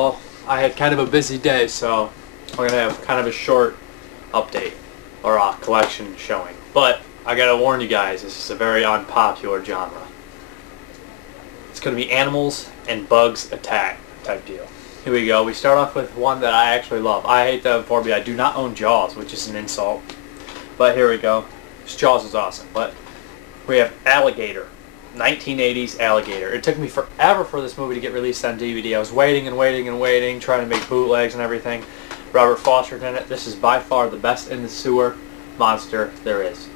Well, I had kind of a busy day, so we're going to have kind of a short update, or a collection showing. But I got to warn you guys, this is a very unpopular genre. It's going to be animals and bugs attack type deal. Here we go. We start off with one that I actually love. I hate the phobia. I do not own Jaws, which is an insult. But here we go. This Jaws is awesome. But we have Alligator. 1980s Alligator. It took me forever for this movie to get released on DVD. I was waiting and waiting and waiting, trying to make bootlegs and everything. Robert Foster's in it. This is by far the best in the sewer monster there is.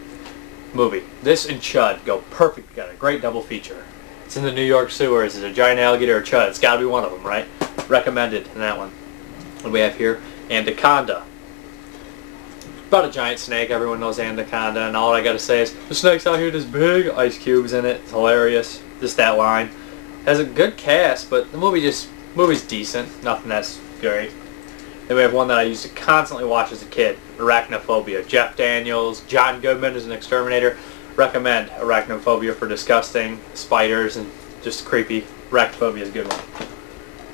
Movie. This and Chud go perfect together. Great double feature. It's in the New York sewers. It's a giant alligator or Chud. It's got to be one of them, right? Recommended in that one. What do we have here? Anaconda. About a giant snake. Everyone knows Anaconda, and all I gotta say is the snake's out here this big. Ice cubes in it. It's hilarious. Just that line. Has a good cast, but the movie's decent. Nothing that's great. Then we have one that I used to constantly watch as a kid. Arachnophobia. Jeff Daniels. John Goodman is an exterminator. Recommend Arachnophobia for disgusting spiders and just creepy. Arachnophobia is a good one.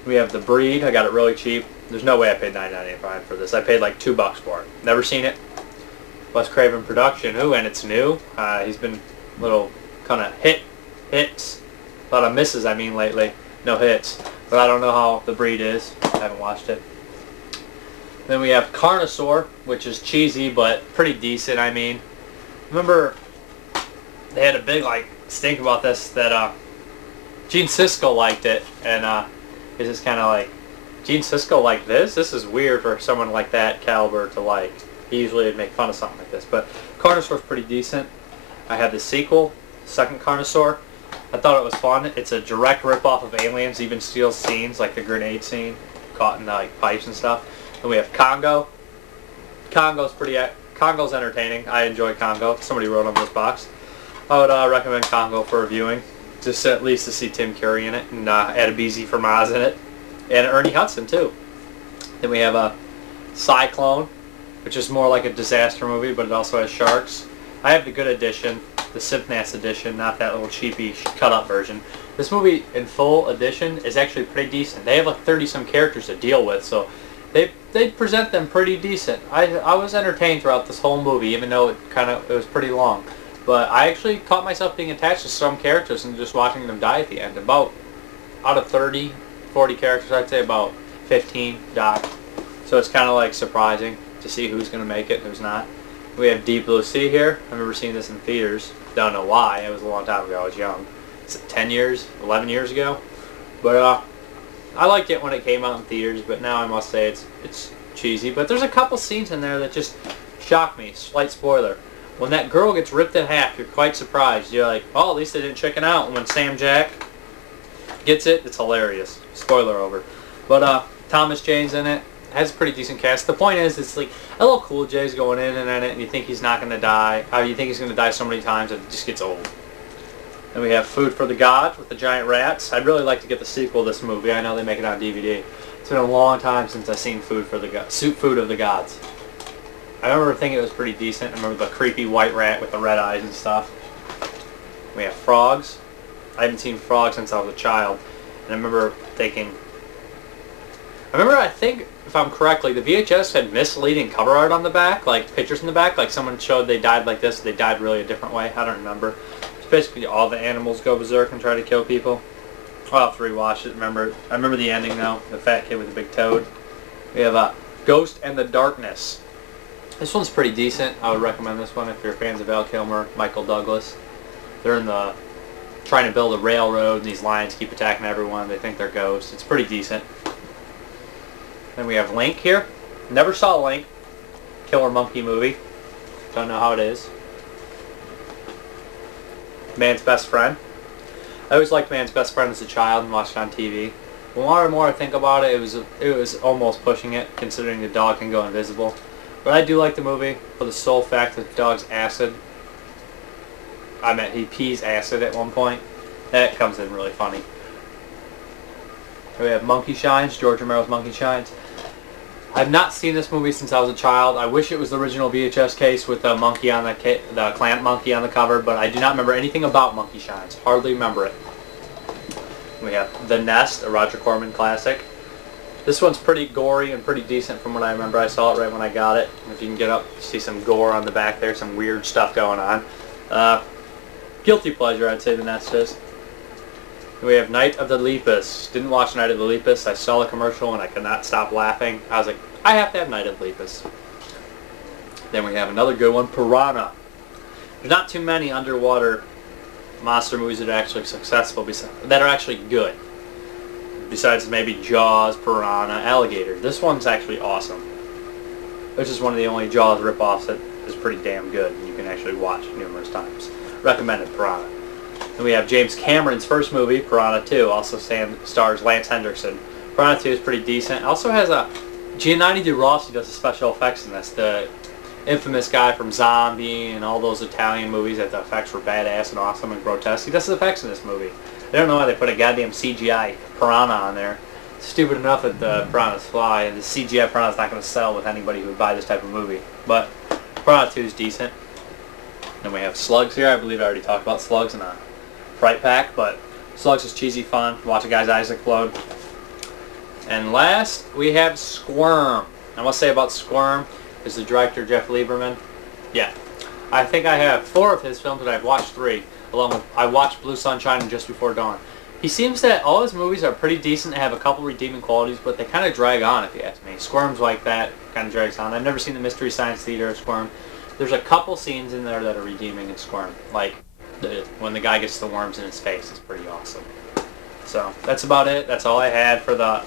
We have The Breed. I got it really cheap. There's no way I paid $9.95 for this. I paid like $2 for it. Never seen it. Wes Craven production. Ooh, and it's new. He's been little kind of hits. A lot of misses, I mean, lately. No hits. But I don't know how The Breed is. I haven't watched it. Then we have Carnosaur, which is cheesy but pretty decent, I mean. Remember, they had a big stink about this that Gene Siskel liked it, and it's just kind of like, Gene Siskel like this? This is weird for someone like that caliber to like. He usually would make fun of something like this, but Carnosaur's pretty decent. I have the sequel, Second Carnosaur. I thought it was fun. It's a direct rip-off of Aliens, even steals scenes like the grenade scene, caught in pipes and stuff. Then we have Congo. Congo's entertaining. I enjoy Congo. Somebody wrote on this box. I would recommend Congo for reviewing, just at least to see Tim Curry in it, and Adebisi for Maz in it. And Ernie Hudson, too. Then we have a Cyclone, which is more like a disaster movie, but it also has sharks. I have the good edition, the Simpnass edition, not that little cheapy cut-up version. This movie in full edition is actually pretty decent. They have like 30-some characters to deal with, so they present them pretty decent. I was entertained throughout this whole movie, even though it was pretty long. But I actually caught myself being attached to some characters and just watching them die at the end. Out of 30, 40 characters, I'd say about 15 died. So it's kind of like surprising to see who's going to make it and who's not. We have Deep Blue Sea here. I remember seeing this in theaters. Don't know why. It was a long time ago. I was young. It's 10 years, 11 years ago. But I liked it when it came out in theaters, but now I must say it's cheesy. But there's a couple scenes in there that just shock me. Slight spoiler. When that girl gets ripped in half, you're quite surprised. You're like, oh, at least they didn't chicken out. And when Sam Jack gets it, it's hilarious. Spoiler over. But Thomas Jane's in it. Has a pretty decent cast. The point is, it's like LL Cool J's going in it, and you think he's not going to die. You think he's going to die so many times that it just gets old. Then we have Food for the Gods with the giant rats. I'd really like to get the sequel to this movie. I know they make it on DVD. It's been a long time since I've seen Food of the Gods. I remember thinking it was pretty decent. I remember the creepy white rat with the red eyes and stuff. We have Frogs. I haven't seen Frogs since I was a child. And I remember thinking... I think, if I'm correctly, the VHS had misleading cover art on the back, like pictures in the back, like someone showed they died like this, they died really a different way. I don't remember. It's basically all the animals go berserk and try to kill people. I'll have to rewatch it. I remember the ending though, the fat kid with the big toad. We have Ghost and the Darkness. This one's pretty decent. I would recommend this one if you're fans of Val Kilmer, Michael Douglas. They're trying to build a railroad, and these lions keep attacking everyone. They think they're ghosts. It's pretty decent. Then we have Link here. Never saw Link. Killer monkey movie. Don't know how it is. Man's Best Friend. I always liked Man's Best Friend as a child and watched it on TV. The more and more I think about it, it was almost pushing it, considering the dog can go invisible. But I do like the movie for the sole fact that the dog's acid. I meant he pees acid at one point. That comes in really funny. Here we have Monkey Shines, George Romero's Monkey Shines. I've not seen this movie since I was a child. I wish it was the original VHS case with the monkey on the clamp monkey on the cover, but I do not remember anything about Monkey Shines. Hardly remember it. We have The Nest, a Roger Corman classic. This one's pretty gory and pretty decent from what I remember. I saw it right when I got it. If you can get up, see some gore on the back there, some weird stuff going on. Guilty pleasure, I'd say the next is. We have Night of the Lepus. Didn't watch Night of the Lepus. I saw the commercial and I could not stop laughing. I was like, I have to have Night of the Lepus. Then we have another good one, Piranha. There's not too many underwater monster movies that are actually successful, that are actually good. Besides maybe Jaws, Piranha, Alligator. This one's actually awesome. Which is one of the only Jaws rip-offs that is pretty damn good and you can actually watch numerous times. Recommended, Piranha. Then we have James Cameron's first movie, Piranha 2, also stars Lance Henriksen. Piranha 2 is pretty decent. It also has a Gianni Di Rossi does the special effects in this. The infamous guy from Zombie and all those Italian movies that the effects were badass and awesome and grotesque. He does the effects in this movie. I don't know why they put a goddamn CGI piranha on there. It's stupid enough that the piranhas fly, and the CGI piranha's not going to sell with anybody who would buy this type of movie. But Piranha 2 is decent. Then we have Slugs here. I believe I already talked about Slugs in a Fright Pack, but Slugs is cheesy fun. Watch a guy's eyes explode. And last, we have Squirm. I must say about Squirm is the director Jeff Lieberman. Yeah. I think I have 4 of his films, and I've watched 3. Along with, I watched Blue Sunshine and Just Before Dawn. He seems that all his movies are pretty decent and have a couple redeeming qualities, but they kind of drag on if you ask me. Squirm's like that, kind of drags on. I've never seen the Mystery Science Theater of Squirm. There's a couple scenes in there that are redeeming in Squirm. Like, when the guy gets the worms in his face, it's pretty awesome. So, that's about it. That's all I had for the